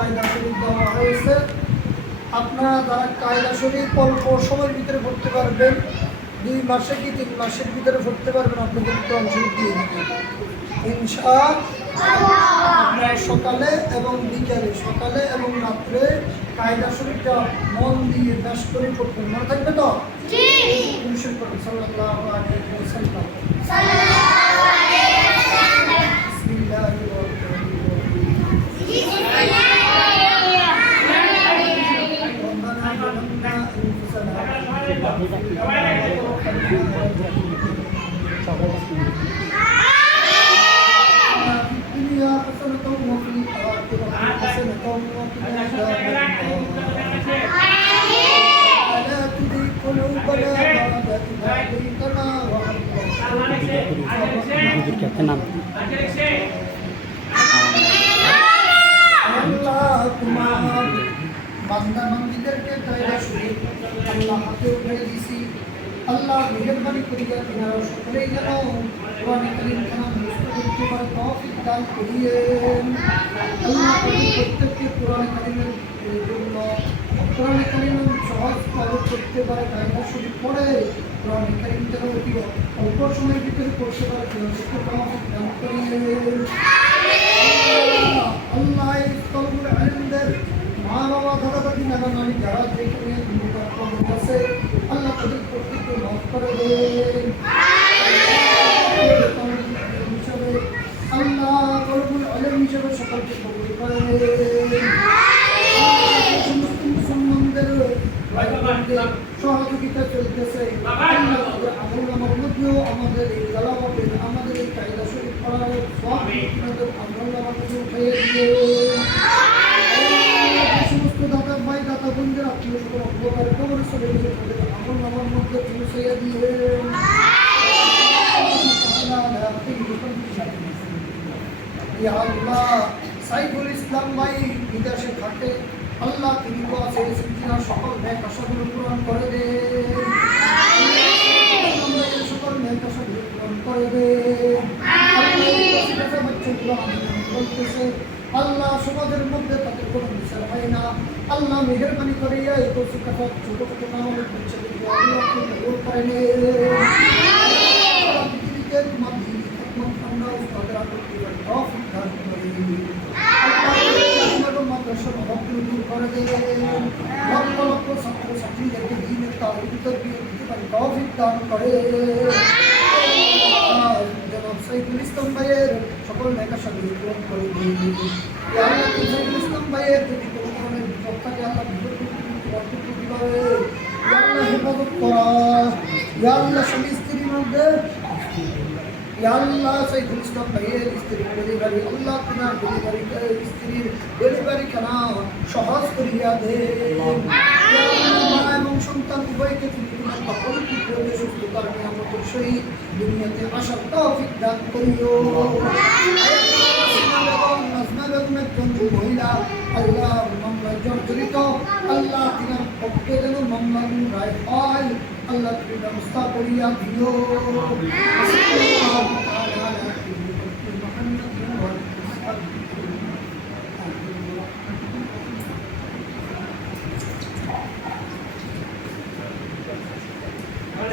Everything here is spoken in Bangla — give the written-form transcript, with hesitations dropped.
কায়দা শরীফ দেওয়া হয়েছে। আপনারা যারা কায়দা শরীফ অল্প সময়ের ভিতরে পড়তে পারবেন, 2 মাসে কি 3 মাসের ভিতরে পড়তে পারবেন, আপনাদের কোরআন শরীফ দিয়ে দেবেন ইনশাআল্লাহ। আপনারা সকালে এবং বিকালে, সকালে এবং রাত্রে কায়দা শরীফটা মন দিয়ে দাস করে পড়বেন। মনে থাকবে তো? জি। সাল্লাল্লাহু আলাইহি ওয়াসাল্লাম। সাল্লাল্লাহু আলাইহি ওয়াসাল্লাম। বিসমিল্লাহির রহমানির রহিম। বিসমিল্লাহির রহমানির রহিম। রব্বানা যালামনা আনফুসানা বান্দা বান্দীদেরকে কায়দা শরীফ আল্লাহ হাতে উঠে দিছি। আল্লাহ মেহেরবানি করিয়া তিনারা সকলেই যেন কোরআন কারীম খানা মুখস্থ করতে পারে তৌফিক দান করিয়েন। আল্লাহ প্রত্যেককে কোরআন কারীমের জন্য কোরআন কারীম সহজ পালন করতে পারে, কায়দা শরীফ পড়ে কোরআন কারীম যেন অতি অল্প সময়ের ভিতরে পড়তে পারে তৌফিক দান করিয়েন। আল্লাহ এই তলবুল ইলমদের মা বাবা দাদা দাদি নানা নানি যারা যেখানে আছে আল্লাহ তাদের প্রত্যেককে মাফ করে দেন। আল্লাহ তলবুল ইলম হিসেবে সকলকে কবুল করে নেন। সমস্ত মুসলমানদের সহযোগিতা চলতেছে। আমার মধ্যেও আমাদের এই জালাওয়াতের আমাদের এই কায়দা শরীফ পড়ার সব আমল আমাকে উঠিয়ে দিয়ে সমস্ত দাদা ভাই দাদা বোনদের আত্মীয় সকল অন্ধকার কবর চলে গিয়ে তাদের আমল আমার মধ্যে পৌঁছাইয়া দিয়ে আল্লাহ সাইফুল ইসলাম ভাই বিদেশে থাকে, আল্লাহ তিনি তো আছে সকল ন্যাক আশাগুলো পূরণ করে দেন। সকল ন্যাক আশাগুলো পূরণ করে দেন। বলতেছে আল্লাহ সমাজের মধ্যে তাদের কোনো বিচার হয় না। আল্লাহ মেহেরবানি করে এই ছোট ছোট নামের পৃথিবীতে মাদ্রাসার অভাবগুলো দূর করে দেন। লক্ষ লক্ষ ছাত্র ছাত্রীদেরকে দিনের তার ভিতর দিয়ে দিতে পারে তৌফিক দান করে। জনাব সাইফুল ইসলাম ভাইয়ের সকল নেকাশাগুলো পূরণ করে দিন। সাইফুল ইসলাম ভাইয়ের যদি কোনো ধরনের বিপদ থাকে আল্লাহ হেফাজত করা। আল্লাহ স্বামী স্ত্রীর মধ্যে আল্লাহ সাইফুল ইসলাম ভাইয়ের স্ত্রীর ডেলিভারি আল্লাহ আপনার স্ত্রীর ডেলিভারি খানা সহজ করিয়া দেন। মা এবং সন্তান উভয়কে তুমি তোমার সকল পুত্রকে সুস্থতার নিয়ামতের সহিত দুনিয়াতে আসার তৌফিক দান করিও। মহিলা আল্লাহ মামলায় জর্জরিত, আল্লাহ তিনার পক্ষে যেন মামলা রায় হয় আল্লাহ তুমি ব্যবস্থা করিয়া দিও।